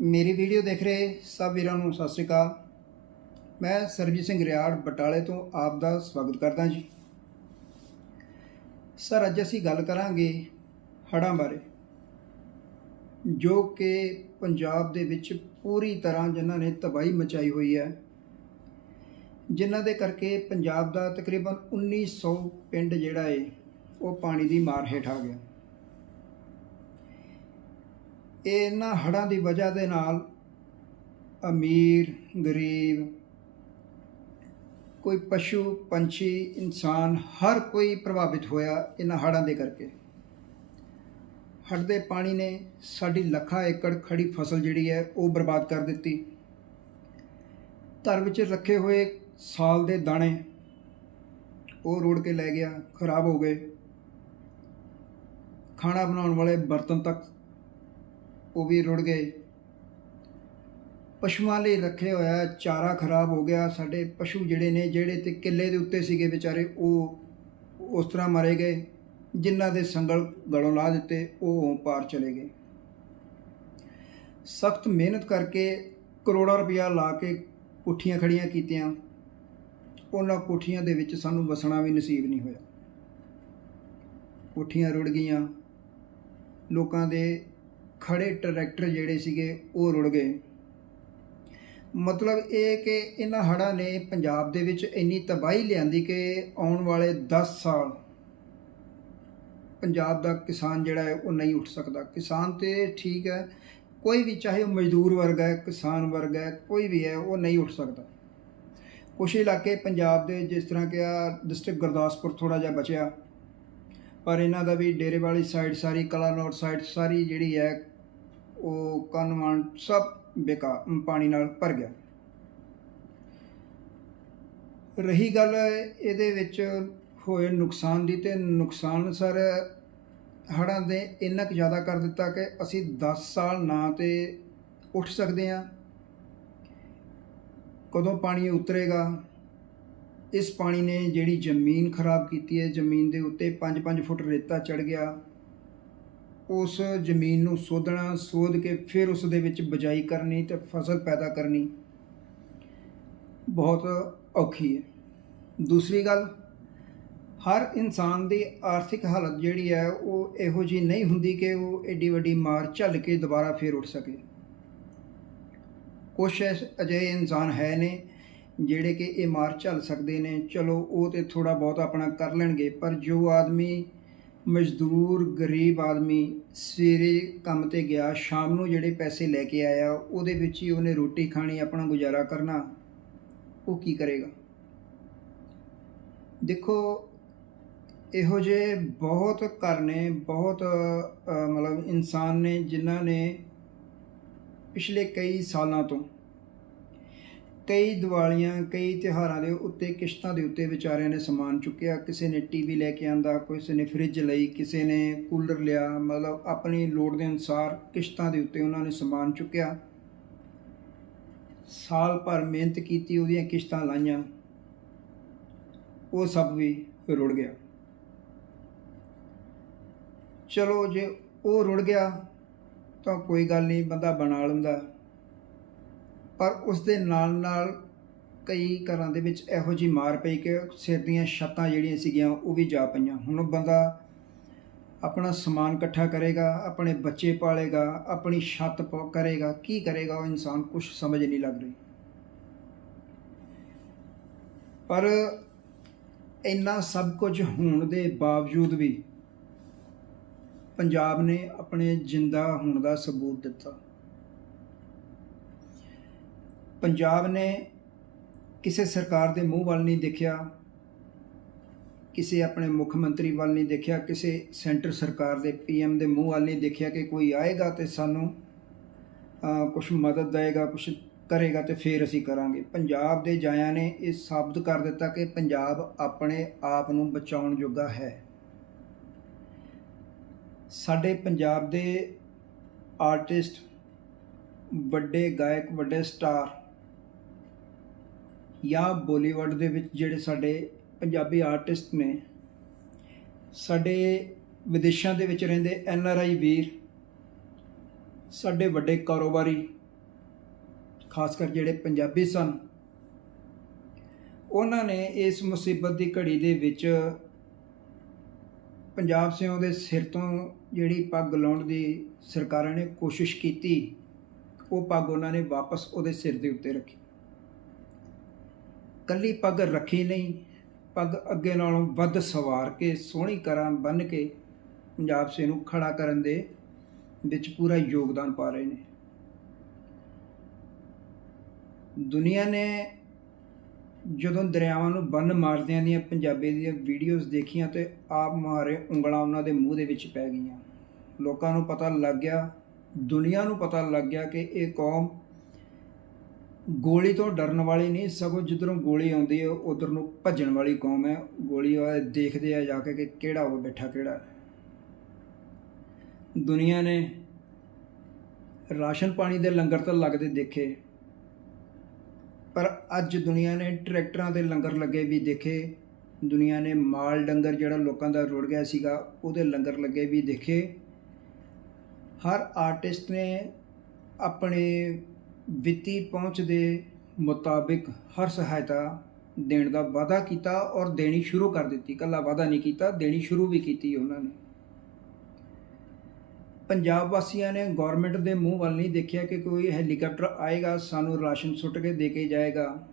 ਮੇਰੀ ਵੀਡੀਓ ਦੇਖ ਰਹੇ ਸਭ ਵੀਰਾਂ ਨੂੰ ਸਤਿ ਸ੍ਰੀ ਅਕਾਲ। ਮੈਂ ਸਰਬਜੀਤ ਸਿੰਘ ਰਿਆੜ ਬਟਾਲੇ ਤੋਂ ਆਪ ਦਾ ਸਵਾਗਤ ਕਰਦਾ ਜੀ। ਸਰ, ਅੱਜ ਅਸੀਂ ਗੱਲ ਕਰਾਂਗੇ ਹੜ੍ਹਾਂ ਬਾਰੇ, ਜੋ ਕਿ ਪੰਜਾਬ ਦੇ ਵਿੱਚ ਪੂਰੀ ਤਰ੍ਹਾਂ ਜਿਨ੍ਹਾਂ ਨੇ ਤਬਾਹੀ ਮਚਾਈ ਹੋਈ ਹੈ, ਜਿਨ੍ਹਾਂ ਦੇ ਕਰਕੇ ਪੰਜਾਬ ਦਾ ਤਕਰੀਬਨ 1900 ਪਿੰਡ ਜਿਹੜਾ ਏ, ਉਹ ਪਾਣੀ ਦੀ ਮਾਰ ਹੇਠ ਆ ਗਿਆ। ਇਹਨਾਂ ਹੜ੍ਹਾਂ ਦੀ ਵਜ੍ਹਾ ਦੇ ਨਾਲ ਅਮੀਰ, ਗਰੀਬ, ਕੋਈ ਪਸ਼ੂ, ਪੰਛੀ, ਇਨਸਾਨ ਹਰ ਕੋਈ ਪ੍ਰਭਾਵਿਤ ਹੋਇਆ ਇਹਨਾਂ ਹੜ੍ਹਾਂ ਦੇ ਕਰਕੇ। ਹੜ੍ਹ ਦੇ ਪਾਣੀ ਨੇ ਸਾਡੀ ਲੱਖਾਂ ਏਕੜ ਖੜੀ ਫਸਲ ਜਿਹੜੀ ਹੈ ਉਹ ਬਰਬਾਦ ਕਰ ਦਿੱਤੀ। ਘਰ ਵਿੱਚ ਰੱਖੇ ਹੋਏ ਸਾਲ ਦੇ ਦਾਣੇ ਉਹ ਰੋੜ ਕੇ ਲੈ ਗਿਆ, ਖਰਾਬ ਹੋ ਗਏ। ਖਾਣਾ ਬਣਾਉਣ ਵਾਲੇ ਬਰਤਨ ਤੱਕ ਉਹ ਵੀ ਰੁੜ ਗਏ। ਪਸ਼ੂਆਂ ਲਈ ਰੱਖੇ ਹੋਇਆ ਚਾਰਾ ਖਰਾਬ ਹੋ ਗਿਆ। ਸਾਡੇ ਪਸ਼ੂ ਜਿਹੜੇ ਨੇ, ਜਿਹੜੇ ਤੇ ਕਿੱਲੇ ਦੇ ਉੱਤੇ ਸੀਗੇ ਵਿਚਾਰੇ, ਉਹ ਉਸ ਤਰ੍ਹਾਂ ਮਾਰੇ ਗਏ। ਜਿਨ੍ਹਾਂ ਦੇ ਸੰਗਲ ਗਲੋਂ ਲਾ ਦਿੱਤੇ, ਉਹ ਪਾਰ ਚਲੇ ਗਏ। ਸਖਤ ਮਿਹਨਤ ਕਰਕੇ ਕਰੋੜਾਂ ਰੁਪਇਆ ਲਾ ਕੇ ਕੋਠੀਆਂ ਖੜੀਆਂ ਕੀਤੀਆਂ। ਉਹਨਾਂ ਕੋਠੀਆਂ ਦੇ ਵਿੱਚ ਸਾਨੂੰ ਵਸਣਾ ਵੀ ਨਸੀਬ ਨਹੀਂ ਹੋਇਆ। ਕੋਠੀਆਂ ਰੁੜ ਗਈਆਂ। ਲੋਕਾਂ ਦੇ ਖੜੇ ਟਰੈਕਟਰ ਜਿਹੜੇ ਸੀਗੇ, ਉਹ ਰੁੜ ਗਏ। ਮਤਲਬ ਇਹ ਕਿ ਇਹਨਾਂ ਹੜ੍ਹਾਂ ਨੇ ਪੰਜਾਬ ਦੇ ਵਿੱਚ ਇੰਨੀ ਤਬਾਹੀ ਲਿਆਂਦੀ ਕਿ ਆਉਣ ਵਾਲੇ 10 ਸਾਲ ਪੰਜਾਬ ਦਾ ਕਿਸਾਨ ਜਿਹੜਾ ਹੈ, ਉਹ ਨਹੀਂ ਉੱਠ ਸਕਦਾ। ਕਿਸਾਨ ਤੇ ਠੀਕ ਹੈ, ਕੋਈ ਵੀ ਚਾਹੇ ਉਹ ਮਜ਼ਦੂਰ ਵਰਗ ਹੈ, ਕਿਸਾਨ ਵਰਗ ਹੈ, ਕੋਈ ਵੀ ਹੈ, ਉਹ ਨਹੀਂ ਉੱਠ ਸਕਦਾ। ਕੁਝ ਇਲਾਕੇ ਪੰਜਾਬ ਦੇ ਜਿਸ ਤਰ੍ਹਾਂ ਕਿ ਆ ਡਿਸਟ੍ਰਿਕਟ ਗੁਰਦਾਸਪੁਰ ਥੋੜਾ ਜਿਹਾ ਬਚਿਆ। ਪਰ ਇਹਨਾਂ ਦਾ ਵੀ ਡੇਰੇ ਵਾਲੀ ਸਾਈਡ ਸਾਰੀ ਕਲਾਨੌਰ ਸਾਈਡ ਸਾਰੀ ਜਿਹੜੀ ਹੈ ਉਹ ਕਨਵਾਨ ਸਭ ਬੇਕਾਰ ਪਾਣੀ ਨਾਲ ਭਰ ਗਿਆ। ਰਹੀ ਗੱਲ ਇਹਦੇ ਵਿੱਚ ਹੋਏ ਨੁਕਸਾਨ ਦੀ ਤੇ ਨੁਕਸਾਨ ਸਰ ਹੜ੍ਹਾਂ ਦੇ ਇੰਨਾ ਕੁ ਜ਼ਿਆਦਾ ਕਰ ਦਿੱਤਾ ਕਿ ਅਸੀਂ 10 ਸਾਲ ਨਾ ਤੇ ਉੱਠ ਸਕਦੇ ਹਾਂ। ਕਦੋਂ ਪਾਣੀ ਉਤਰੇਗਾ? ਇਸ ਪਾਣੀ ਨੇ ਜਿਹੜੀ ਜ਼ਮੀਨ ਖਰਾਬ ਕੀਤੀ ਹੈ, ਜ਼ਮੀਨ ਦੇ ਉੱਤੇ 5-5 ਫੁੱਟ ਰੇਤਾ ਚੜ ਗਿਆ। ਉਸ ਜ਼ਮੀਨ ਨੂੰ ਸੋਧਣਾ, ਸੋਧ ਕੇ ਫਿਰ ਉਸ ਦੇ ਵਿੱਚ ਬਜਾਈ ਕਰਨੀ ਤੇ ਫਸਲ ਪੈਦਾ ਕਰਨੀ ਬਹੁਤ ਔਖੀ ਹੈ। ਦੂਸਰੀ ਗੱਲ, ਹਰ ਇਨਸਾਨ ਦੀ ਆਰਥਿਕ ਹਾਲਤ ਜਿਹੜੀ ਹੈ, ਉਹ ਇਹੋ ਜੀ ਨਹੀਂ ਹੁੰਦੀ ਕਿ ਉਹ ਏਡੀ ਵੱਡੀ ਮਾਰ ਝੱਲ ਕੇ ਦੁਬਾਰਾ ਫੇਰ ਉੱਠ ਸਕੇ। ਕੁਛ ਅਜਿਹੇ ਇਨਸਾਨ ਹੈ ਨੇ ਜਿਹੜੇ ਕਿ ਇਹ ਮਾਰ ਝੱਲ ਸਕਦੇ ਨੇ, ਚਲੋ ਉਹ ਤੇ ਥੋੜਾ ਬਹੁਤ ਆਪਣਾ ਕਰ ਲੈਣਗੇ, ਪਰ ਜੋ ਆਦਮੀ ਮਜ਼ਦੂਰ, ਗਰੀਬ ਆਦਮੀ ਸਵੇਰੇ ਕੰਮ ਤੇ ਗਿਆ, ਸ਼ਾਮ ਨੂੰ ਜਿਹੜੇ ਪੈਸੇ ਲੈ ਕੇ ਆਇਆ, ਉਹਦੇ ਵਿੱਚ ਹੀ ਉਹਨੇ ਰੋਟੀ ਖਾਣੀ, ਆਪਣਾ ਗੁਜ਼ਾਰਾ ਕਰਨਾ, ਉਹ ਕੀ ਕਰੇਗਾ? ਦੇਖੋ, ਇਹੋ ਜਿਹੇ ਬਹੁਤ ਘਰ ਨੇ, ਬਹੁਤ ਮਤਲਬ ਇਨਸਾਨ ਨੇ ਜਿਨ੍ਹਾਂ ਨੇ ਪਿਛਲੇ ਕਈ ਸਾਲਾਂ ਤੋਂ ਕਈ ਦੀਵਾਲੀਆਂ, ਕਈ ਤਿਉਹਾਰਾਂ ਦੇ ਉੱਤੇ, ਕਿਸ਼ਤਾਂ ਦੇ ਉੱਤੇ ਵਿਚਾਰਿਆਂ ਨੇ ਸਮਾਨ ਚੁੱਕਿਆ। ਕਿਸੇ ਨੇ ਟੀਵੀ ਲੈ ਕੇ ਆਂਦਾ, ਕਿਸੇ ਨੇ ਫ੍ਰਿਜ ਲਈ, ਕਿਸੇ ਨੇ ਕੂਲਰ ਲਿਆ। ਮਤਲਬ ਆਪਣੀ ਲੋੜ ਦੇ ਅਨੁਸਾਰ ਕਿਸ਼ਤਾਂ ਦੇ ਉੱਤੇ ਉਹਨਾਂ ਨੇ ਸਮਾਨ ਚੁੱਕਿਆ। ਸਾਲ ਭਰ ਮਿਹਨਤ ਕੀਤੀ, ਉਹਦੀਆਂ ਕਿਸ਼ਤਾਂ ਲਾਈਆਂ। ਉਹ ਸਭ ਵੀ ਰੁੜ ਗਿਆ। ਚਲੋ ਜੇ ਉਹ ਰੁੜ ਗਿਆ, ਤਾਂ ਕੋਈ ਗੱਲ ਨਹੀਂ, ਬੰਦਾ ਬਣਾ ਲੈਂਦਾ। ਪਰ ਉਸ ਦੇ ਨਾਲ ਨਾਲ ਕਈ ਘਰਾਂ ਦੇ ਵਿੱਚ ਇਹੋ ਜੀ ਮਾਰ ਪਈ ਕਿ ਸਿਰ ਦੀਆਂ ਛੱਤਾਂ ਜਿਹੜੀਆਂ ਸੀਗੀਆਂ ਉਹ ਵੀ ਜਾ ਪਈਆਂ। ਹੁਣ ਬੰਦਾ ਆਪਣਾ ਸਮਾਨ ਇਕੱਠਾ ਕਰੇਗਾ, ਆਪਣੇ ਬੱਚੇ ਪਾਲੇਗਾ, ਆਪਣੀ ਛੱਤ ਪ- ਕਰੇਗਾ, ਕੀ ਕਰੇਗਾ ਉਹ ਇਨਸਾਨ ਕੁਝ ਸਮਝ ਨਹੀਂ ਲੱਗ ਰਹੀ। ਪਰ ਇੰਨਾ ਸਭ ਕੁਝ ਹੋਣ ਦੇ ਬਾਵਜੂਦ ਵੀ ਪੰਜਾਬ ਨੇ ਆਪਣੇ ਜਿੰਦਾ ਹੋਣ ਦਾ ਸਬੂਤ ਦਿੱਤਾ। ਪੰਜਾਬ ਨੇ ਕਿਸੇ ਸਰਕਾਰ ਦੇ ਮੂੰਹ ਵੱਲ ਨਹੀਂ ਦੇਖਿਆ, ਕਿਸੇ ਆਪਣੇ ਮੁੱਖ ਮੰਤਰੀ ਵੱਲ ਨਹੀਂ ਦੇਖਿਆ, ਕਿਸੇ ਸੈਂਟਰ ਸਰਕਾਰ ਦੇ ਪੀਐਮ ਦੇ ਮੂੰਹ ਵੱਲ ਨਹੀਂ ਦੇਖਿਆ ਕਿ ਕੋਈ ਆਏਗਾ ਤੇ ਸਾਨੂੰ ਕੁਝ ਮਦਦ ਦੇਏਗਾ ਕੁਝ ਕਰੇਗਾ ਤੇ ਫੇਰ ਅਸੀਂ ਕਰਾਂਗੇ। ਪੰਜਾਬ ਦੇ ਜਾਇਆਂ ਨੇ ਇਹ ਸਾਬਤ ਕਰ ਦਿੱਤਾ ਕਿ ਪੰਜਾਬ ਆਪਣੇ ਆਪ ਨੂੰ ਬਚਾਉਣ ਜੋਗਾ ਹੈ। ਸਾਡੇ ਪੰਜਾਬ ਦੇ ਆਰਟਿਸਟ, ਵੱਡੇ ਗਾਇਕ, ਵੱਡੇ ਸਟਾਰ ਜਾਂ ਬੋਲੀਵੁੱਡ ਦੇ ਵਿੱਚ ਜਿਹੜੇ ਸਾਡੇ ਪੰਜਾਬੀ ਆਰਟਿਸਟ ਨੇ, ਸਾਡੇ ਵਿਦੇਸ਼ਾਂ ਦੇ ਵਿੱਚ ਰਹਿੰਦੇ ਐਨ ਆਰ ਆਈ ਵੀਰ, ਸਾਡੇ ਵੱਡੇ ਕਾਰੋਬਾਰੀ, ਖਾਸ ਕਰ ਜਿਹੜੇ ਪੰਜਾਬੀ ਸਨ, ਉਹਨਾਂ ਨੇ ਇਸ ਮੁਸੀਬਤ ਦੀ ਘੜੀ ਦੇ ਵਿੱਚ ਪੰਜਾਬ ਸਿਓ ਦੇ ਸਿਰ ਤੋਂ ਜਿਹੜੀ ਪੱਗ ਲਾਉਣ ਦੀ ਸਰਕਾਰਾਂ ਨੇ ਕੋਸ਼ਿਸ਼ ਕੀਤੀ, ਉਹ ਪੱਗ ਉਹਨਾਂ ਨੇ ਵਾਪਸ ਉਹਦੇ ਸਿਰ ਦੇ ਉੱਤੇ ਰੱਖੀ। ਕੱਲੀ ਪੱਗ ਰੱਖੀ ਨਹੀਂ, ਪੱਗ ਅੱਗੇ ਨਾਲੋਂ ਵੱਧ ਸਵਾਰ ਕੇ ਸੋਹਣੀ ਕਰਾਂ ਬੰਨ ਕੇ ਪੰਜਾਬ ਸੇ ਨੂੰ ਖੜਾ ਕਰਨ ਦੇ ਵਿੱਚ ਪੂਰਾ ਯੋਗਦਾਨ ਪਾ ਰਹੇ ਨੇ। ਦੁਨੀਆ ਨੇ ਜਦੋਂ ਦਰਿਆਵਾਂ ਨੂੰ ਬੰਨ ਮਾਰਦਿਆਂ ਦੀਆਂ ਪੰਜਾਬੀ ਦੀਆਂ ਵੀਡੀਓਜ਼ ਦੇਖੀਆਂ ਤੇ ਆਪ ਮਾਰੇ ਉਂਗਲਾਂ ਉਹਨਾਂ ਦੇ ਮੂੰਹ ਦੇ ਵਿੱਚ ਪੈ ਗਈਆਂ। ਲੋਕਾਂ ਨੂੰ ਪਤਾ ਲੱਗ ਗਿਆ, ਦੁਨੀਆ ਨੂੰ ਪਤਾ ਲੱਗ ਗਿਆ ਕਿ ਇਹ ਕੌਮ ਗੋਲੀ ਤੋਂ ਡਰਨ ਵਾਲੀ ਨਹੀਂ, ਸਗੋਂ ਜਿੱਧਰੋਂ ਗੋਲੀ ਆਉਂਦੀ ਹੈ, ਉਧਰ ਨੂੰ ਭੱਜਣ ਵਾਲੀ ਕੌਮ ਹੈ। ਗੋਲੀ ਵਾਲੇ ਦੇਖਦੇ ਆ ਜਾ ਕੇ ਕਿ ਕਿਹੜਾ ਉਹ ਬੈਠਾ ਕਿਹੜਾ। ਦੁਨੀਆ ਨੇ ਰਾਸ਼ਨ ਪਾਣੀ ਦੇ ਲੰਗਰ ਤਾਂ ਲੱਗਦੇ ਦੇਖੇ, ਪਰ ਅੱਜ ਦੁਨੀਆ ਨੇ ਟਰੈਕਟਰਾਂ ਦੇ ਲੰਗਰ ਲੱਗੇ ਵੀ ਦੇਖੇ। ਦੁਨੀਆ ਨੇ ਮਾਲ ਡੰਗਰ ਜਿਹੜਾ ਲੋਕਾਂ ਦਾ ਰੁੜ ਗਿਆ ਸੀਗਾ, ਉਹਦੇ ਲੰਗਰ ਲੱਗੇ ਵੀ ਦੇਖੇ। ਹਰ ਆਰਟਿਸਟ ਨੇ ਆਪਣੇ ਵਿੱਤੀ ਪਹੁੰਚ ਦੇ ਮੁਤਾਬਿਕ ਹਰ ਸਹਾਇਤਾ ਦੇਣ ਦਾ ਵਾਅਦਾ ਕੀਤਾ ਔਰ ਦੇਣੀ ਸ਼ੁਰੂ ਕਰ ਦਿੱਤੀ। ਕੱਲਾ ਵਾਅਦਾ ਨਹੀਂ ਕੀਤਾ, ਦੇਣੀ ਸ਼ੁਰੂ ਵੀ ਕੀਤੀ ਉਹਨਾਂ ਨੇ। ਪੰਜਾਬ ਵਾਸੀਆਂ ਨੇ ਗਵਰਨਮੈਂਟ ਦੇ ਮੂੰਹ ਵੱਲ ਨਹੀਂ ਦੇਖਿਆ ਕਿ ਕੋਈ ਹੈਲੀਕਾਪਟਰ ਆਏਗਾ, ਸਾਨੂੰ ਰਾਸ਼ਨ ਸੁੱਟ ਕੇ ਦੇ ਕੇ ਜਾਏਗਾ।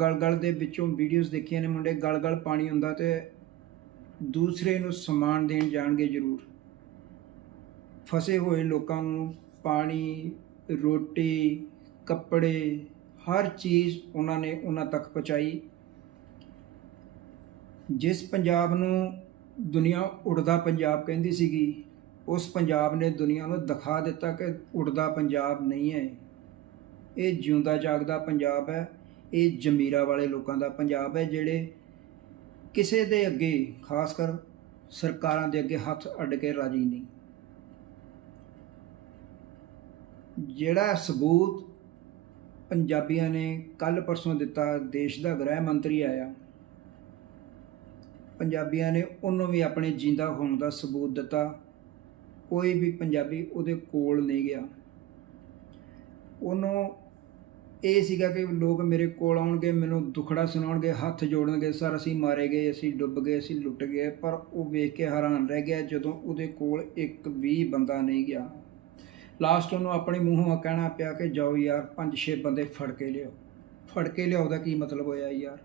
ਗਲਗਲ ਦੇ ਵਿੱਚੋਂ ਵੀਡੀਓਜ਼ ਦੇਖੀਆਂ ਨੇ ਮੁੰਡੇ, ਗਲਗਲ ਪਾਣੀ ਹੁੰਦਾ ਤੇ ਦੂਸਰੇ ਨੂੰ ਸਮਾਨ ਦੇਣ ਜਾਣਗੇ ਜ਼ਰੂਰ। ਫਸੇ ਹੋਏ ਲੋਕਾਂ ਨੂੰ ਪਾਣੀ ਰੋਟੀ, ਕੱਪੜੇ, ਹਰ ਚੀਜ਼ ਉਹਨਾਂ ਨੇ ਉਹਨਾਂ ਤੱਕ ਪਹੁੰਚਾਈ। ਜਿਸ ਪੰਜਾਬ ਨੂੰ ਦੁਨੀਆ ਉੜਦਾ ਪੰਜਾਬ ਕਹਿੰਦੀ ਸੀਗੀ, ਉਸ ਪੰਜਾਬ ਨੇ ਦੁਨੀਆ ਨੂੰ ਦਿਖਾ ਦਿੱਤਾ ਕਿ ਉੜਦਾ ਪੰਜਾਬ ਨਹੀਂ ਹੈ। ਇਹ ਜਿਉਂਦਾ ਜਾਗਦਾ ਪੰਜਾਬ ਹੈ, ਇਹ ਜਮੀਰਾ ਵਾਲੇ ਲੋਕਾਂ ਦਾ ਪੰਜਾਬ ਹੈ, ਜਿਹੜੇ ਕਿਸੇ ਦੇ ਅੱਗੇ, ਖਾਸ ਕਰ ਸਰਕਾਰਾਂ ਦੇ ਅੱਗੇ ਹੱਥ ਅੱਡ ਕੇ ਰਾਜੀ ਨਹੀਂ। ਜਿਹੜਾ ਸਬੂਤ ਪੰਜਾਬੀਆਂ ਨੇ ਕੱਲ ਪਰਸੋਂ ਦਿੱਤਾ, ਦੇਸ਼ ਦਾ ਗ੍ਰਹਿ ਮੰਤਰੀ ਆਇਆ। ਪੰਜਾਬੀਆਂ ਨੇ ਉਹਨੂੰ ਵੀ ਆਪਣੇ ਜਿੰਦਾ ਹੋਣ ਦਾ ਸਬੂਤ ਦਿੱਤਾ। ਕੋਈ ਵੀ ਪੰਜਾਬੀ ਉਹਦੇ ਕੋਲ ਨਹੀਂ ਗਿਆ। ਉਹਨੂੰ ਇਹ ਸੀਗਾ ਕਿ ਲੋਕ ਮੇਰੇ ਕੋਲ ਆਉਣਗੇ, ਮੈਨੂੰ ਦੁਖੜਾ ਸੁਣਾਉਣਗੇ, ਹੱਥ ਜੋੜਨਗੇ, ਸਰ ਅਸੀਂ ਮਾਰੇ ਗਏ, ਅਸੀਂ ਡੁੱਬ ਗਏ, ਅਸੀਂ ਲੁੱਟ ਗਏ, ਪਰ ਉਹ ਵੇਖ ਕੇ ਹੈਰਾਨ ਰਹਿ ਗਿਆ ਜਦੋਂ ਉਹਦੇ ਕੋਲ ਇੱਕ ਵੀ ਬੰਦਾ ਨਹੀਂ ਗਿਆ। ਲਾਸਟ ਉਹਨੂੰ ਆਪਣੇ ਮੂੰਹੋਂ ਕਹਿਣਾ ਪਿਆ ਕਿ ਜਾਓ ਯਾਰ, ਪੰਜ ਛੇ ਬੰਦੇ ਫੜ ਕੇ ਲਿਓ ਫੜ ਕੇ ਲਿਆਓ ਦਾ ਕੀ ਮਤਲਬ ਹੋਇਆ ਯਾਰ?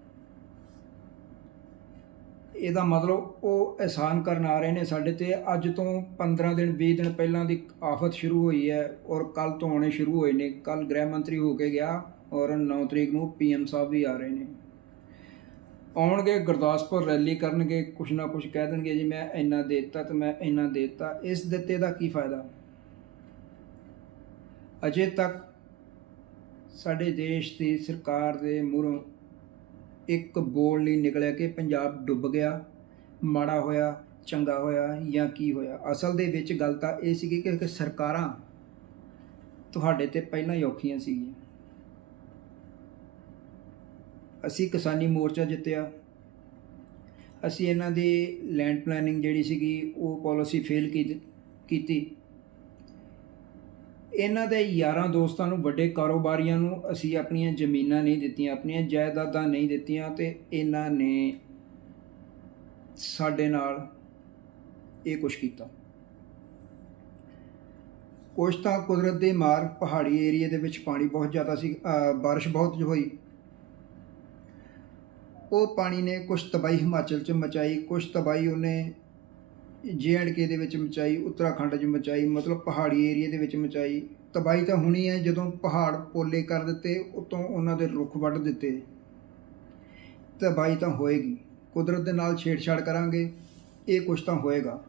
ਇਹਦਾ ਮਤਲਬ ਉਹ ਅਹਿਸਾਨ ਕਰਨ ਆ ਰਹੇ ਨੇ ਸਾਡੇ ਤੇ। ਅੱਜ ਤੋਂ 15 ਦਿਨ 20 ਦਿਨ ਪਹਿਲਾਂ ਦੀ ਆਫਤ ਸ਼ੁਰੂ ਹੋਈ ਹੈ ਔਰ ਕੱਲ ਤੋਂ ਆਉਣੇ ਸ਼ੁਰੂ ਹੋਏ ਨੇ। ਕੱਲ ਗ੍ਰਹਿ ਮੰਤਰੀ ਹੋ ਕੇ ਗਿਆ ਔਰ 9 ਤਰੀਕ ਨੂੰ ਪੀਐਮ ਸਾਹਿਬ ਵੀ ਆ ਰਹੇ ਨੇ। ਆਉਣਗੇ, ਗੁਰਦਾਸਪੁਰ ਰੈਲੀ ਕਰਨਗੇ, ਕੁਛ ਨਾ ਕੁਛ ਕਹਿ ਦੇਣਗੇ ਜੀ, ਮੈਂ ਇੰਨਾ ਦੇ ਦਿੱਤਾ ਤੇ ਮੈਂ ਇੰਨਾ ਦੇ ਦਿੱਤਾ। ਇਸ ਦਿੱਤੇ ਦਾ ਕੀ ਫਾਇਦਾ? ਅਜੇ ਤੱਕ ਸਾਡੇ ਦੇਸ਼ ਦੀ ਸਰਕਾਰ ਦੇ ਮੂਹਰੋਂ ਇੱਕ ਬੋਲ ਨਹੀਂ ਨਿਕਲਿਆ ਕਿ ਪੰਜਾਬ ਡੁੱਬ ਗਿਆ, ਮਾੜਾ ਹੋਇਆ, ਚੰਗਾ ਹੋਇਆ ਜਾਂ ਕੀ ਹੋਇਆ। ਅਸਲ ਦੇ ਵਿੱਚ ਗੱਲ ਤਾਂ ਇਹ ਸੀਗੀ ਕਿ ਕਿ ਸਰਕਾਰਾਂ ਤੁਹਾਡੇ ਤੇ ਪਹਿਲਾਂ ਹੀ ਔਖੀਆਂ ਸੀਗੀਆਂ। ਅਸੀਂ ਕਿਸਾਨੀ ਮੋਰਚਾ ਜਿੱਤਿਆ। ਅਸੀਂ ਇਹਨਾਂ ਦੀ ਲੈਂਡ ਪਲੈਨਿੰਗ ਜਿਹੜੀ ਸੀਗੀ, ਉਹ ਪਾਲਿਸੀ ਫੇਲ ਕੀਤੀ। ਇਹਨਾਂ ਦੇ ਯਾਰਾਂ ਦੋਸਤਾਂ ਨੂੰ ਵੱਡੇ ਕਾਰੋਬਾਰੀਆਂ ਨੂੰ ਅਸੀਂ ਆਪਣੀਆਂ ਜ਼ਮੀਨਾਂ ਨਹੀਂ ਦਿੱਤੀਆਂ ਆਪਣੀਆਂ ਜਾਇਦਾਦਾਂ ਨਹੀਂ ਦਿੱਤੀਆਂ ਤੇ ਇਹਨਾਂ ਨੇ ਸਾਡੇ ਨਾਲ ਇਹ ਕੁਛ ਕੀਤਾ। ਕੁਛ ਤਾਂ ਕੁਦਰਤ ਦੀ ਮਾਰ ਪਹਾੜੀ ਏਰੀਏ ਦੇ ਵਿੱਚ ਪਾਣੀ ਬਹੁਤ ਜ਼ਿਆਦਾ ਸੀ ਅ, ਬਾਰਿਸ਼ ਬਹੁਤ ਹੋਈ। ਉਹ ਪਾਣੀ ਨੇ ਕੁਛ ਤਬਾਹੀ ਹਿਮਾਚਲ 'ਚ ਮਚਾਈ ਕੁਛ ਤਬਾਹੀ ਉਹਨੇ ਕੇ ਦੇ ਵਿੱਚ ਮਚਾਈ, ਉੱਤਰਾਖੰਡ 'ਚ ਮਚਾਈ, ਮਤਲਬ ਪਹਾੜੀ ਏਰੀਆ ਦੇ ਵਿੱਚ ਮਚਾਈ। ਤਬਾਹੀ ਤਾਂ ਹੋਣੀ ਹੈ ਜਦੋਂ ਪਹਾੜ ਪੋਲੇ ਕਰ ਦਿੱਤੇ, ਉਤੋਂ ਉਹਨਾਂ ਦੇ ਰੁੱਖ ਵੱਢ ਦਿੱਤੇ। ਤਬਾਹੀ ਤਾਂ ਹੋਏਗੀ। ਕੁਦਰਤ ਦੇ ਨਾਲ ਛੇੜਛਾੜ ਕਰਾਂਗੇ, ਇਹ ਕੁਝ ਤਾਂ ਹੋਏਗਾ।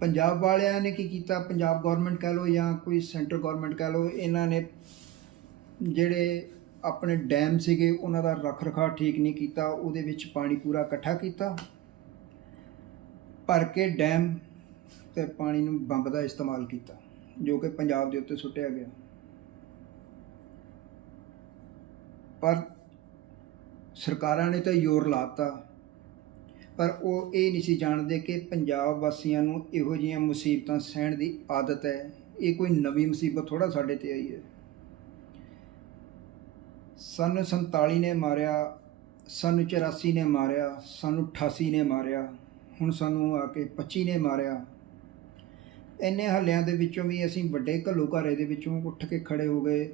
ਪੰਜਾਬ ਵਾਲਿਆਂ ਨੇ ਕੀ ਕੀਤਾ? ਪੰਜਾਬ ਗਵਰਨਮੈਂਟ ਕਹਿ ਲਓ ਜਾਂ ਕੋਈ ਸੈਂਟਰ ਗਵਰਨਮੈਂਟ ਕਹਿ ਲਓ, ਇਹਨਾਂ ਨੇ ਜਿਹੜੇ ਆਪਣੇ ਡੈਮ ਸੀਗੇ, ਉਹਨਾਂ ਦਾ ਰੱਖ ਰਖਾਅ ਠੀਕ ਨਹੀਂ ਕੀਤਾ, ਉਹਦੇ ਵਿੱਚ ਪਾਣੀ ਪੂਰਾ ਇਕੱਠਾ ਕੀਤਾ। ਭਰ ਕੇ ਡੈਮ ਤੇ ਪਾਣੀ ਨੂੰ ਬੰਬ ਦਾ ਇਸਤੇਮਾਲ ਕੀਤਾ, ਜੋ ਕਿ ਪੰਜਾਬ ਦੇ ਉੱਤੇ ਸੁੱਟਿਆ ਗਿਆ। ਪਰ ਸਰਕਾਰਾਂ ਨੇ ਤਾਂ ਜ਼ੋਰ ਲਾਤਾ, ਪਰ ਉਹ ਇਹ ਨਹੀਂ ਸੀ ਜਾਣਦੇ ਕਿ ਪੰਜਾਬ ਵਾਸੀਆਂ ਨੂੰ ਇਹੋ ਜਿਹੀਆਂ ਮੁਸੀਬਤਾਂ ਸਹਿਣ ਦੀ ਆਦਤ ਹੈ। ਇਹ ਕੋਈ ਨਵੀਂ ਮੁਸੀਬਤ ਥੋੜਾ ਸਾਡੇ ਤੇ ਆਈ ਹੈ। ਸਾਨੂੰ 47 ਨੇ ਮਾਰਿਆ, ਸਾਨੂੰ 84 ਨੇ ਮਾਰਿਆ, ਸਾਨੂੰ 88 ਨੇ ਮਾਰਿਆ। ਹੁਣ ਸਾਨੂੰ ਆ ਕੇ 25 ਨੇ ਮਾਰਿਆ। ਇੰਨੇ ਹੱਲਿਆਂ ਦੇ ਵਿੱਚੋਂ ਵੀ ਅਸੀਂ ਵੱਡੇ ਘੱਲੂ ਘਾਰੇ ਦੇ ਵਿੱਚੋਂ ਉੱਠ ਕੇ ਖੜੇ ਹੋ ਗਏ।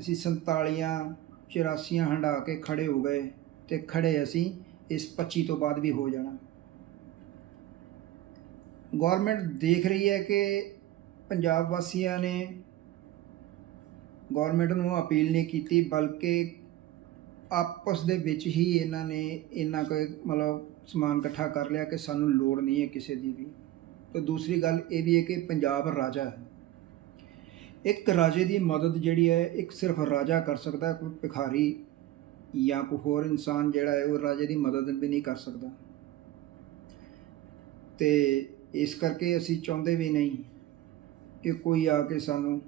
ਅਸੀਂ 47 84 ਹੰਡਾ ਕੇ ਖੜੇ ਹੋ ਗਏ ਤੇ ਖੜੇ ਅਸੀਂ ਇਸ 25 ਤੋਂ ਬਾਅਦ ਵੀ ਹੋ ਜਾਣਾ। ਗਵਰਨਮੈਂਟ ਦੇਖ ਰਹੀ ਹੈ ਕਿ ਪੰਜਾਬ ਵਾਸੀਆਂ ਨੇ ਗਵਰਨਮੈਂਟ ਨੂੰ ਅਪੀਲ ਨਹੀਂ ਕੀਤੀ, ਬਲਕਿ ਆਪਸ ਦੇ ਵਿੱਚ ਹੀ ਇਹਨਾਂ ਨੇ ਇੰਨਾ ਕੁ ਮਤਲਬ ਸਮਾਨ ਇਕੱਠਾ ਕਰ ਲਿਆ ਕਿ ਸਾਨੂੰ ਲੋੜ ਨਹੀਂ ਹੈ ਕਿਸੇ ਦੀ ਵੀ। ਤੇ ਦੂਸਰੀ ਗੱਲ ਇਹ ਵੀ ਹੈ ਕਿ ਪੰਜਾਬ ਰਾਜਾ ਹੈ। ਇੱਕ ਰਾਜੇ ਦੀ ਮਦਦ ਜਿਹੜੀ ਹੈ, ਇੱਕ ਸਿਰਫ ਰਾਜਾ ਕਰ ਸਕਦਾ ਕੋਈ ਭਿਖਾਰੀ ਜਾਂ ਕੋਈ ਹੋਰ ਇਨਸਾਨ ਜਿਹੜਾ ਹੈ, ਉਹ ਰਾਜੇ ਦੀ ਮਦਦ ਵੀ ਨਹੀਂ ਕਰ ਸਕਦਾ। ਤੇ ਇਸ ਕਰਕੇ ਅਸੀਂ ਚਾਹੁੰਦੇ ਵੀ ਨਹੀਂ ਕਿ ਕੋਈ ਆ ਕੇ ਸਾਨੂੰ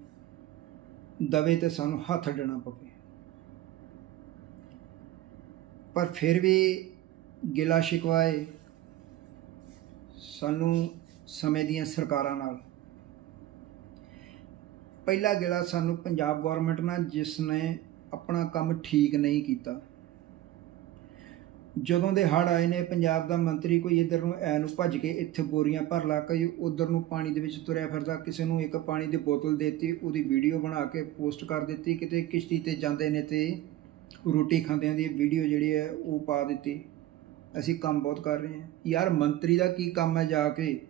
ਦਵੇ ਤੇ ਸਾਨੂੰ ਹੱਥ ਅੱਡਣਾ ਪਵੇ। ਪਰ ਫਿਰ ਵੀ ਗਿਲਾ ਸ਼ਿਕਵਾਏ ਸਾਨੂੰ ਸਮੇਂ ਦੀਆਂ ਸਰਕਾਰਾਂ ਨਾਲ। ਪਹਿਲਾ ਗਿਲਾ ਸਾਨੂੰ ਪੰਜਾਬ ਗਵਰਨਮੈਂਟ ਨਾਲ ਜਿਸ ਨੇ ਆਪਣਾ ਕੰਮ ਠੀਕ ਨਹੀਂ ਕੀਤਾ। ਜਦੋਂ ਦੇ ਹੜ੍ਹ ਆਏ ਨੇ, ਪੰਜਾਬ ਦਾ ਮੰਤਰੀ ਕੋਈ ਇੱਧਰ ਨੂੰ ਐ ਨੂੰ ਭੱਜ ਕੇ ਇੱਥੇ ਬੋਰੀਆਂ ਭਰ ਲਾ ਕੇ ਉਧਰ ਨੂੰ ਪਾਣੀ ਦੇ ਵਿੱਚ ਤੁਰਿਆ ਫਿਰਦਾ, ਕਿਸੇ ਨੂੰ ਇੱਕ ਪਾਣੀ ਦੀ ਬੋਤਲ ਦੇਤੀ, ਉਹਦੀ ਵੀਡੀਓ ਬਣਾ ਕੇ ਪੋਸਟ ਕਰ ਦਿੱਤੀ, ਕਿਤੇ ਕਿਸ਼ਤੀ ਤੇ ਜਾਂਦੇ ਨੇ ਤੇ ਰੋਟੀ ਖਾਂਦਿਆਂ ਦੀ ਵੀਡੀਓ ਜਿਹੜੀ ਹੈ ਉਹ ਪਾ ਦਿੱਤੀ। ਅਸੀਂ ਕੰਮ ਬਹੁਤ ਕਰ ਰਹੇ ਹਾਂ। ਯਾਰ ਮੰਤਰੀ ਦਾ ਕੀ ਕੰਮ ਹੈ ਜਾ ਕੇ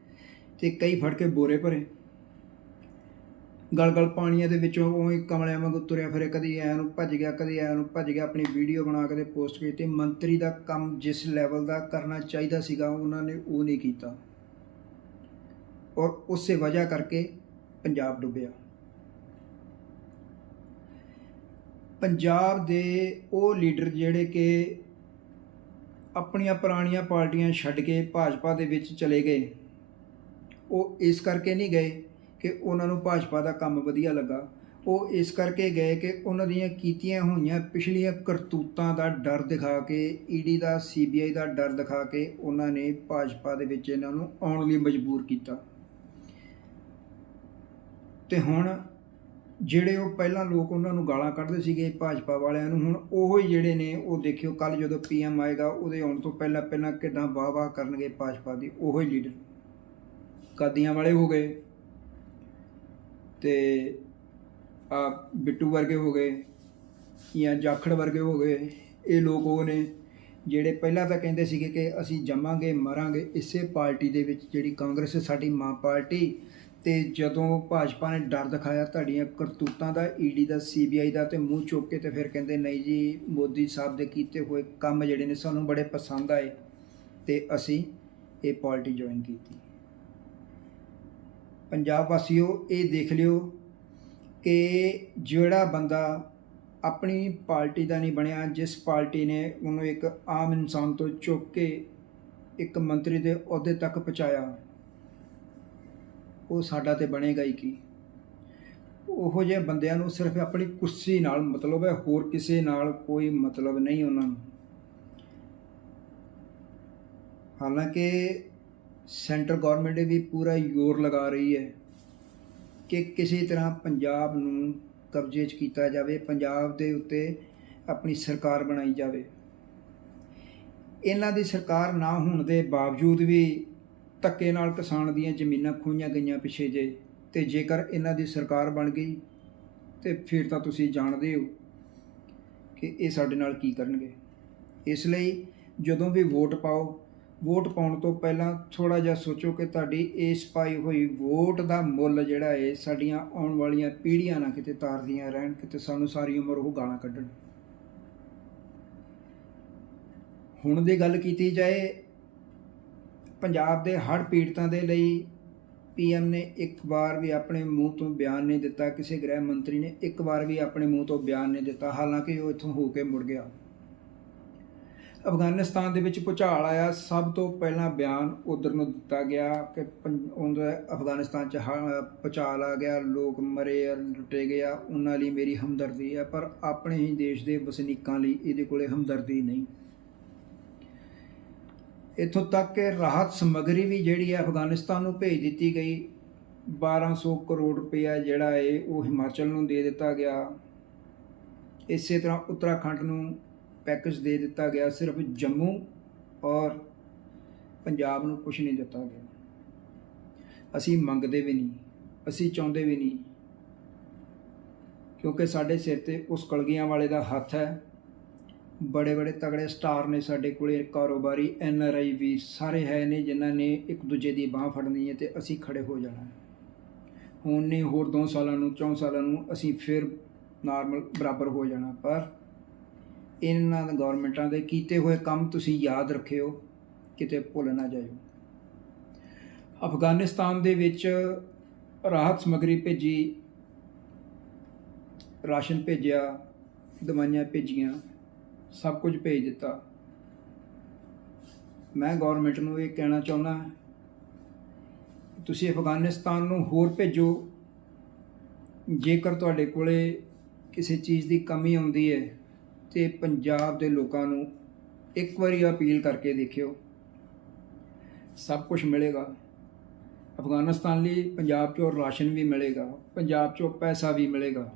ਤੇ ਕਈ ਫੜ ਕੇ ਬੋਰੇ ਭਰੇ। ਗਲ ਗਲ ਪਾਣੀਆਂ ਦੇ ਵਿੱਚੋਂ ਉਹ ਕਮਲਿਆਂ ਵਾਂਗੂ ਤੁਰਿਆ ਫਿਰੇ ਕਦੀ ਐ ਨੂੰ ਭੱਜ ਗਿਆ, ਕਦੀ ਐ ਨੂੰ ਭੱਜ ਗਿਆ, ਆਪਣੀ ਵੀਡੀਓ ਬਣਾ ਕੇ ਤੇ ਪੋਸਟ ਕੀਤੀ। ਮੰਤਰੀ ਦਾ ਕੰਮ ਜਿਸ ਲੈਵਲ ਦਾ ਕਰਨਾ ਚਾਹੀਦਾ ਸੀਗਾ, ਉਹਨਾਂ ਨੇ ਉਹ ਨਹੀਂ ਕੀਤਾ। ਔਰ ਉਸੇ ਵਜ੍ਹਾ ਕਰਕੇ ਪੰਜਾਬ ਡੁੱਬਿਆ। ਪੰਜਾਬ ਦੇ ਉਹ ਲੀਡਰ ਜਿਹੜੇ ਕਿ ਆਪਣੀਆਂ ਪੁਰਾਣੀਆਂ ਪਾਰਟੀਆਂ ਛੱਡ ਕੇ ਭਾਜਪਾ ਦੇ ਵਿੱਚ ਚਲੇ ਗਏ, ਉਹ ਇਸ ਕਰਕੇ ਨਹੀਂ ਗਏ ਕਿ ਉਹਨਾਂ ਨੂੰ ਭਾਜਪਾ ਦਾ ਕੰਮ ਵਧੀਆ ਲੱਗਾ। ਉਹ ਇਸ ਕਰਕੇ ਗਏ ਕਿ ਉਹਨਾਂ ਦੀਆਂ ਕੀਤੀਆਂ ਹੋਈਆਂ ਪਿਛਲੀਆਂ ਕਰਤੂਤਾਂ ਦਾ ਡਰ ਦਿਖਾ ਕੇ, ਈਡੀ ਦਾ, ਸੀਬੀਆਈ ਦਾ ਡਰ ਦਿਖਾ ਕੇ ਉਹਨਾਂ ਨੇ ਭਾਜਪਾ ਦੇ ਵਿੱਚ ਇਹਨਾਂ ਨੂੰ ਆਉਣ ਲਈ ਮਜਬੂਰ ਕੀਤਾ। ਤੇ ਹੁਣ ਜਿਹੜੇ ਉਹ ਪਹਿਲਾਂ ਲੋਕ ਉਹਨਾਂ ਨੂੰ ਗਾਲਾਂ ਕੱਢਦੇ ਸੀਗੇ ਭਾਜਪਾ ਵਾਲਿਆਂ ਨੂੰ, ਹੁਣ ਉਹੋ ਹੀ ਜਿਹੜੇ ਨੇ, ਉਹ ਦੇਖਿਓ ਕੱਲ ਜਦੋਂ ਪੀਐਮ ਆਏਗਾ, ਉਹਦੇ ਆਉਣ ਤੋਂ ਪਹਿਲਾਂ ਪਹਿਲਾਂ ਕਿਦਾਂ ਵਾਹ ਵਾਹ ਕਰਨਗੇ ਭਾਜਪਾ ਦੀ, ਉਹੋ ਹੀ ਲੀਡਰ। ਕਾਦੀਆਂ ਵਾਲੇ ਹੋ ਗਏ, ਤੇ ਆ ਬਿੱਟੂ ਵਰਗੇ ਹੋ ਗਏ, ਜਾਂ ਜਾਖੜ ਵਰਗੇ ਹੋ ਗਏ, ਇਹ ਲੋਕ ਉਹ ਨੇ ਜਿਹੜੇ ਪਹਿਲਾਂ ਤਾਂ ਕਹਿੰਦੇ ਸੀਗੇ ਕਿ ਅਸੀਂ ਜੰਮਾਂਗੇ, ਮਰਾਂਗੇ, ਇਸੇ ਪਾਰਟੀ ਦੇ ਵਿੱਚ ਜਿਹੜੀ ਕਾਂਗਰਸ ਸਾਡੀ ਮਾਂ ਪਾਰਟੀ ਤੇ ਜਦੋਂ ਭਾਜਪਾ ਨੇ ਡਰ ਦਿਖਾਇਆ ਤੁਹਾਡੀਆਂ ਕਰਤੂਤਾਂ ਦਾ, ਈਡੀ ਦਾ, ਸੀਬੀਆਈ ਦਾ ਤੇ ਮੂੰਹ ਚੁੱਕ ਕੇ ਤੇ ਫਿਰ ਕਹਿੰਦੇ ਨਹੀਂ ਜੀ, ਮੋਦੀ ਸਾਹਿਬ ਦੇ ਕੀਤੇ ਹੋਏ ਕੰਮ ਜਿਹੜੇ ਨੇ ਸਾਨੂੰ ਬੜੇ ਪਸੰਦ ਆਏ ਤੇ ਅਸੀਂ ਇਹ ਪਾਰਟੀ ਜੁਆਇਨ ਕੀਤੀ। ਪੰਜਾਬ ਵਾਸੀਓ, ਇਹ ਦੇਖ ਲਿਓ ਕਿ ਜਿਹੜਾ ਬੰਦਾ ਆਪਣੀ ਪਾਰਟੀ ਦਾ ਨਹੀਂ ਬਣਿਆ, ਜਿਸ ਪਾਰਟੀ ਨੇ ਉਹਨੂੰ ਇੱਕ ਆਮ ਇਨਸਾਨ ਤੋਂ ਚੁੱਕ ਕੇ ਇੱਕ ਮੰਤਰੀ ਦੇ ਅਹੁਦੇ ਤੱਕ ਪਹੁੰਚਾਇਆ ਉਹ ਸਾਡਾ ਤੇ ਬਣੇਗਾ ਹੀ ਕੀ? ਉਹੋ ਜਿਹੇ ਬੰਦਿਆਂ ਨੂੰ ਸਿਰਫ ਆਪਣੀ ਕੁਰਸੀ ਨਾਲ ਮਤਲਬ ਹੈ, ਹੋਰ ਕਿਸੇ ਨਾਲ ਕੋਈ ਮਤਲਬ ਨਹੀਂ ਉਹਨਾਂ ਨੂੰ। ਹਾਲਾਂਕਿ ਸੈਂਟਰ ਗਵਰਨਮੈਂਟ ਵੀ ਪੂਰਾ ਜ਼ੋਰ ਲਗਾ ਰਹੀ ਹੈ ਕਿ ਕਿਸੇ ਤਰ੍ਹਾਂ ਪੰਜਾਬ ਨੂੰ ਕਬਜ਼ੇ 'ਚ ਕੀਤਾ ਜਾਵੇ, ਪੰਜਾਬ ਦੇ ਉੱਤੇ ਆਪਣੀ ਸਰਕਾਰ ਬਣਾਈ ਜਾਵੇ। ਇਹਨਾਂ ਦੀ ਸਰਕਾਰ ਨਾ ਹੋਣ ਦੇ ਬਾਵਜੂਦ ਵੀ ਧੱਕੇ ਨਾਲ ਕਿਸਾਨ ਦੀਆਂ ਜ਼ਮੀਨਾਂ ਖੋਈਆਂ ਗਈਆਂ ਪਿੱਛੇ ਜੇ, ਤੇ ਜੇਕਰ ਇਹਨਾਂ ਦੀ ਸਰਕਾਰ ਬਣ ਗਈ, ਤੇ ਫਿਰ ਤਾਂ ਤੁਸੀਂ ਜਾਣਦੇ ਹੋ ਕਿ ਇਹ ਸਾਡੇ ਨਾਲ ਕੀ ਕਰਨਗੇ। ਇਸ ਲਈ ਜਦੋਂ ਵੀ ਵੋਟ ਪਾਓ, ਵੋਟ ਪਾਉਣ ਤੋਂ ਪਹਿਲਾਂ ਥੋੜਾ ਜਿਹਾ ਸੋਚੋ ਕਿ ਤੁਹਾਡੀ ਇਸ ਪਾਈ ਹੋਈ ਵੋਟ ਦਾ ਮੁੱਲ ਜਿਹੜਾ ਹੈ ਸਾਡੀਆਂ ਆਉਣ ਵਾਲੀਆਂ ਪੀੜ੍ਹੀਆਂ ਨਾ ਕਿਤੇ ਤਾਰਦੀਆਂ ਰਹਿਣ, ਕਿਤੇ ਸਾਨੂੰ ਸਾਰੀ ਉਮਰ ਉਹ ਗਾਲਾਂ ਕੱਢਣ। ਹੁਣ ਦੀ ਗੱਲ ਕੀਤੀ ਜਾਏ ਪੰਜਾਬ ਦੇ ਹੜ੍ਹ ਪੀੜਤਾਂ ਦੇ ਲਈ ਪੀਐਮ ਨੇ ਇੱਕ ਵਾਰ ਵੀ ਆਪਣੇ ਮੂੰਹ ਤੋਂ ਬਿਆਨ ਨਹੀਂ ਦਿੱਤਾ ਕਿਸੇ ਗ੍ਰਹਿ ਮੰਤਰੀ ਨੇ ਇੱਕ ਵਾਰ ਵੀ ਆਪਣੇ ਮੂੰਹ ਤੋਂ ਬਿਆਨ ਨਹੀਂ ਦਿੱਤਾ ਹਾਲਾਂਕਿ ਉਹ ਇੱਥੋਂ ਹੋ ਕੇ ਮੁੜ ਗਿਆ। ਅਫਗਾਨਿਸਤਾਨ ਦੇ ਵਿੱਚ ਭੁਚਾਲ ਆਇਆ ਸਭ ਤੋਂ ਪਹਿਲਾਂ ਬਿਆਨ ਉਧਰ ਨੂੰ ਦਿੱਤਾ ਗਿਆ ਕਿ ਪੰ- ਅਫਗਾਨਿਸਤਾਨ ਚ ਹ- ਭੁਚਾਲ ਆ ਗਿਆ ਲੋਕ ਮਰੇ ਆ, ਲੁੱਟੇ ਗਿਆ ਉਹਨਾਂ ਲਈ ਮੇਰੀ ਹਮਦਰਦੀ ਹੈ ਪਰ ਆਪਣੇ ਹੀ ਦੇਸ਼ ਦੇ ਵਸਨੀਕਾਂ ਲਈ ਇਹਦੇ ਕੋਲੇ ਹਮਦਰਦੀ ਨਹੀਂ। ਇੱਥੋਂ ਤੱਕ ਕਿ ਰਾਹਤ ਸਮੱਗਰੀ ਵੀ ਜਿਹੜੀ ਹੈ ਅਫਗਾਨਿਸਤਾਨ ਨੂੰ ਭੇਜ ਦਿੱਤੀ ਗਈ। 1200 ਕਰੋੜ ਰੁਪਇਆ ਜਿਹੜਾ ਹੈ ਉਹ ਹਿਮਾਚਲ ਨੂੰ ਦੇ ਦਿੱਤਾ ਗਿਆ। ਇਸੇ ਤਰ੍ਹਾਂ ਉੱਤਰਾਖੰਡ ਨੂੰ ਪੈਕੇਜ ਦੇ ਦਿੱਤਾ ਗਿਆ। ਸਿਰਫ ਜੰਮੂ ਔਰ ਪੰਜਾਬ ਨੂੰ ਕੁਝ ਨਹੀਂ ਦਿੱਤਾ ਗਿਆ। ਅਸੀਂ ਮੰਗਦੇ ਵੀ ਨਹੀਂ, ਅਸੀਂ ਚਾਹੁੰਦੇ ਵੀ ਨਹੀਂ, ਕਿਉਂਕਿ ਸਾਡੇ ਸਿਰ ਤੇ ਉਸ ਕਲਗੀਆਂ ਵਾਲੇ ਦਾ ਹੱਥ ਹੈ। ਬੜੇ ਬੜੇ ਤਗੜੇ ਸਟਾਰ ਨੇ ਸਾਡੇ ਕੋਲੇ, ਕਾਰੋਬਾਰੀ ਐਨ ਆਰ ਆਈ ਵੀ ਸਾਰੇ ਹੈ ਨੇ, ਜਿਨ੍ਹਾਂ ਨੇ ਇੱਕ ਦੂਜੇ ਦੀ ਬਾਹ ਫੜਨੀ ਹੈ ਤੇ ਅਸੀਂ ਖੜੇ ਹੋ ਜਾਣਾ ਹੈ। ਹੁਣ ਨੇ ਹੋਰ 2 ਸਾਲਾਂ ਨੂੰ 4 ਸਾਲਾਂ ਨੂੰ ਅਸੀਂ ਫਿਰ ਨਾਰਮਲ ਬਰਾਬਰ ਹੋ ਜਾਣਾ, ਪਰ ਇਹਨਾਂ ਗਵਰਨਮੈਂਟਾਂ ਦੇ ਕੀਤੇ ਹੋਏ ਕੰਮ ਤੁਸੀਂ ਯਾਦ ਰੱਖਿਓ, ਕਿਤੇ ਭੁੱਲ ਨਾ ਜਾਇਓ ਅਫਗਾਨਿਸਤਾਨ ਦੇ ਵਿੱਚ ਰਾਹਤ ਸਮੱਗਰੀ ਭੇਜੀ, ਰਾਸ਼ਨ ਭੇਜਿਆ, ਦਵਾਈਆਂ ਭੇਜੀਆਂ ਸਭ ਕੁਝ ਭੇਜ ਦਿੱਤਾ। ਮੈਂ ਗਵਰਨਮੈਂਟ ਨੂੰ ਇਹ ਕਹਿਣਾ ਚਾਹੁੰਦਾ ਤੁਸੀਂ ਅਫਗਾਨਿਸਤਾਨ ਨੂੰ ਹੋਰ ਭੇਜੋ। ਜੇਕਰ ਤੁਹਾਡੇ ਕੋਲੇ ਕਿਸੇ ਚੀਜ਼ ਦੀ ਕਮੀ ਆਉਂਦੀ ਹੈ ਤੇ ਪੰਜਾਬ ਦੇ ਲੋਕਾਂ ਨੂੰ ਇੱਕ ਵਾਰੀ ਅਪੀਲ ਕਰਕੇ ਦੇਖਿਓ। ਸਭ ਕੁਝ ਮਿਲੇਗਾ। ਅਫਗਾਨਿਸਤਾਨ ਲਈ ਪੰਜਾਬ 'ਚੋਂ ਰਾਸ਼ਨ ਵੀ ਮਿਲੇਗਾ, ਪੰਜਾਬ 'ਚੋਂ ਪੈਸਾ ਵੀ ਮਿਲੇਗਾ।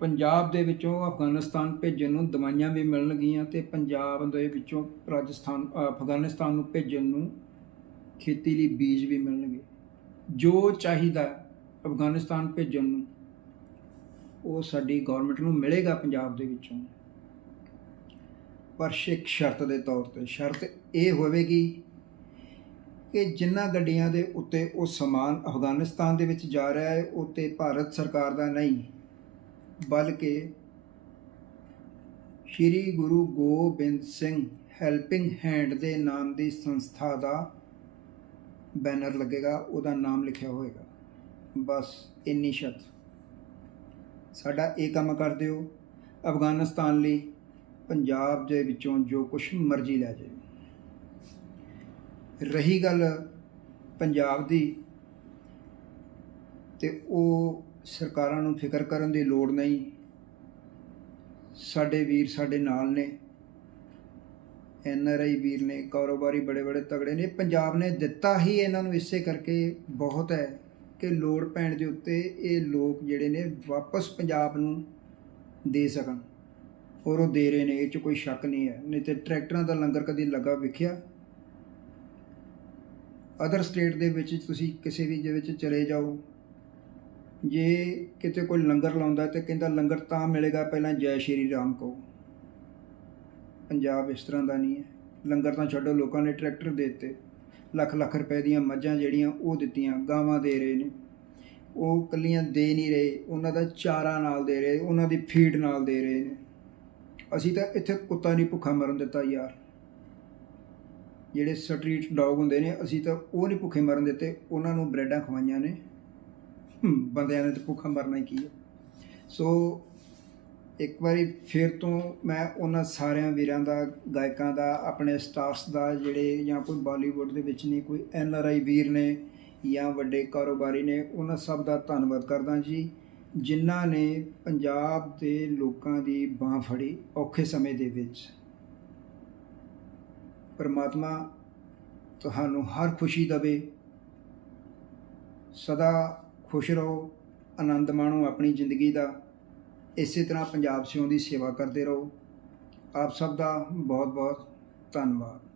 ਪੰਜਾਬ ਦੇ ਵਿੱਚੋਂ ਅਫਗਾਨਿਸਤਾਨ ਭੇਜਣ ਨੂੰ ਦਵਾਈਆਂ ਵੀ ਮਿਲਣਗੀਆਂ ਤੇ ਪੰਜਾਬ ਦੇ ਵਿੱਚੋਂ ਰਾਜਸਥਾਨ ਅਫਗਾਨਿਸਤਾਨ ਨੂੰ ਭੇਜਣ ਨੂੰ ਖੇਤੀ ਲਈ ਬੀਜ ਵੀ ਮਿਲਣਗੇ। ਜੋ ਚਾਹੀਦਾ ਅਫਗਾਨਿਸਤਾਨ ਭੇਜਣ ਨੂੰ, ਉਹ ਸਾਡੀ ਗਵਰਨਮੈਂਟ ਨੂੰ ਮਿਲੇਗਾ ਪੰਜਾਬ ਦੇ ਵਿੱਚੋਂ। ਪਰ ਇੱਕ ਸ਼ਰਤ ਦੇ ਤੌਰ ਤੇ, ਸ਼ਰਤ ਇਹ ਹੋਵੇਗੀ ਕਿ ਜਿਨ੍ਹਾਂ ਗੱਡੀਆਂ ਦੇ ਉੱਤੇ ਉਹ ਸਮਾਨ ਅਫਗਾਨਿਸਤਾਨ ਦੇ ਵਿੱਚ ਜਾ ਰਿਹਾ ਹੈ, ਉਹ ਤੇ ਭਾਰਤ ਸਰਕਾਰ ਦਾ ਨਹੀਂ। ਬਲਕਿ ਸ਼੍ਰੀ ਗੁਰੂ ਗੋਬਿੰਦ ਸਿੰਘ ਹੈਲਪਿੰਗ ਹੈਂਡ ਦੇ ਨਾਮ ਦੀ ਸੰਸਥਾ ਦਾ ਬੈਨਰ ਲੱਗੇਗਾ, ਉਹਦਾ ਨਾਮ ਲਿਖਿਆ ਹੋਏਗਾ। ਬਸ ਇੰਨੀ ਸ਼ਰਤ ਸਾਡਾ ਇਹ ਕੰਮ ਕਰ ਦਿਓ। ਅਫਗਾਨਿਸਤਾਨ ਲਈ ਪੰਜਾਬ ਦੇ ਵਿੱਚੋਂ ਜੋ ਕੁਝ ਮਰਜ਼ੀ ਲੈ ਜਾਓ ਰਹੀ ਗੱਲ ਪੰਜਾਬ ਦੀ, ਤੇ ਉਹ ਸਰਕਾਰਾਂ ਨੂੰ ਫਿਕਰ ਕਰਨ ਦੀ ਲੋੜ ਨਹੀਂ। ਸਾਡੇ ਵੀਰ ਸਾਡੇ ਨਾਲ ਨੇ। ਐਨ ਆਰ ਆਈ ਵੀਰ ਨੇ, ਕਾਰੋਬਾਰੀ ਬੜੇ ਬੜੇ ਤਗੜੇ ਨੇ। ਪੰਜਾਬ ਨੇ ਦਿੱਤਾ ਹੀ ਇਹਨਾਂ ਨੂੰ ਇਸੇ ਕਰਕੇ ਬਹੁਤ ਹੈ ਕਿ ਲੋੜ ਪੈਣ ਦੇ ਉੱਤੇ ਇਹ ਲੋਕ ਜਿਹੜੇ ਨੇ ਵਾਪਸ ਪੰਜਾਬ ਨੂੰ ਦੇ ਸਕਣ। ਔਰ ਉਹ ਦੇ ਰਹੇ ਨੇ, ਇਹ 'ਚ ਕੋਈ ਸ਼ੱਕ ਨਹੀਂ ਹੈ। ਨਹੀਂ ਤੇ ਟਰੈਕਟਰਾਂ ਦਾ ਲੰਗਰ ਕਦੀ ਲੱਗਾ ਵਿਖਿਆ? ਅਦਰ ਸਟੇਟ ਦੇ ਵਿੱਚ ਤੁਸੀਂ ਕਿਸੇ ਵੀ ਦੇ ਵਿੱਚ ਚਲੇ ਜਾਓ ਜੇ ਕਿਤੇ ਕੋਈ ਲੰਗਰ ਲਾਉਂਦਾ ਤੇ ਕਹਿੰਦਾ ਲੰਗਰ ਤਾਂ ਮਿਲੇਗਾ ਪਹਿਲਾਂ ਜੈ ਸ਼੍ਰੀ ਰਾਮ ਕਹੋ। ਪੰਜਾਬ ਇਸ ਤਰ੍ਹਾਂ ਦਾ ਨਹੀਂ ਹੈ। ਲੰਗਰ ਤਾਂ ਛੱਡੋ, ਲੋਕਾਂ ਨੇ ਟਰੈਕਟਰ ਦੇ ਦਿੱਤੇ। ਲੱਖ ਲੱਖ ਰੁਪਏ ਦੀਆਂ ਮੱਝਾਂ ਜਿਹੜੀਆਂ ਉਹ ਦਿੱਤੀਆਂ, ਗਾਵਾਂ ਦੇ ਰਹੇ ਨੇ। ਉਹ ਕੱਲੀਆਂ ਦੇ ਨਹੀਂ ਰਹੇ, ਉਹਨਾਂ ਦਾ ਚਾਰਾ ਨਾਲ ਦੇ ਰਹੇ, ਉਹਨਾਂ ਦੀ ਫੀਡ ਨਾਲ ਦੇ ਰਹੇ ਨੇ। ਅਸੀਂ ਤਾਂ ਇੱਥੇ ਕੁੱਤਾ ਨਹੀਂ ਭੁੱਖਾ ਮਰਨ ਦਿੱਤਾ ਯਾਰ। ਜਿਹੜੇ ਸਟਰੀਟ ਡੌਗ ਹੁੰਦੇ ਨੇ, ਅਸੀਂ ਤਾਂ ਉਹ ਨਹੀਂ ਭੁੱਖੇ ਮਰਨ ਦਿੱਤੇ, ਉਹਨਾਂ ਨੂੰ ਬ੍ਰੈਡਾਂ ਖਵਾਈਆਂ ਨੇ। ਬੰਦਿਆਂ ਨੇ ਤਾਂ ਭੁੱਖਾ ਮਰਨਾ ਹੀ ਕੀ ਹੈ ਸੋ, ਇੱਕ ਵਾਰੀ ਫਿਰ ਤੋਂ ਮੈਂ ਉਹਨਾਂ ਸਾਰਿਆਂ ਵੀਰਾਂ ਦਾ, ਗਾਇਕਾਂ ਦਾ, ਆਪਣੇ ਸਟਾਰਸ ਦਾ, ਜਿਹੜੇ ਜਾਂ ਕੋਈ ਬਾਲੀਵੁੱਡ ਦੇ ਵਿੱਚ ਨਹੀਂ ਕੋਈ ਐਨ ਆਰ ਆਈ ਵੀਰ ਨੇ ਜਾਂ ਵੱਡੇ ਕਾਰੋਬਾਰੀ ਨੇ, ਉਹਨਾਂ ਸਭ ਦਾ ਧੰਨਵਾਦ ਕਰਦਾ ਜੀ, ਜਿਨ੍ਹਾਂ ਨੇ ਪੰਜਾਬ ਦੇ ਲੋਕਾਂ ਦੀ ਬਾਹ ਫੜੀ ਔਖੇ ਸਮੇਂ ਦੇ ਵਿੱਚ। ਪਰਮਾਤਮਾ ਤੁਹਾਨੂੰ ਹਰ ਖੁਸ਼ੀ ਦੇਵੇ। ਸਦਾ ਖੁਸ਼ ਰਹੋ, ਆਨੰਦ ਮਾਣੋ ਆਪਣੀ ਜ਼ਿੰਦਗੀ ਦਾ। ਇਸੇ ਤਰ੍ਹਾਂ ਪੰਜਾਬ ਸਿਉਂ ਦੀ ਸੇਵਾ ਕਰਦੇ ਰਹੋ। ਆਪ ਸਭ ਦਾ ਬਹੁਤ ਬਹੁਤ ਧੰਨਵਾਦ।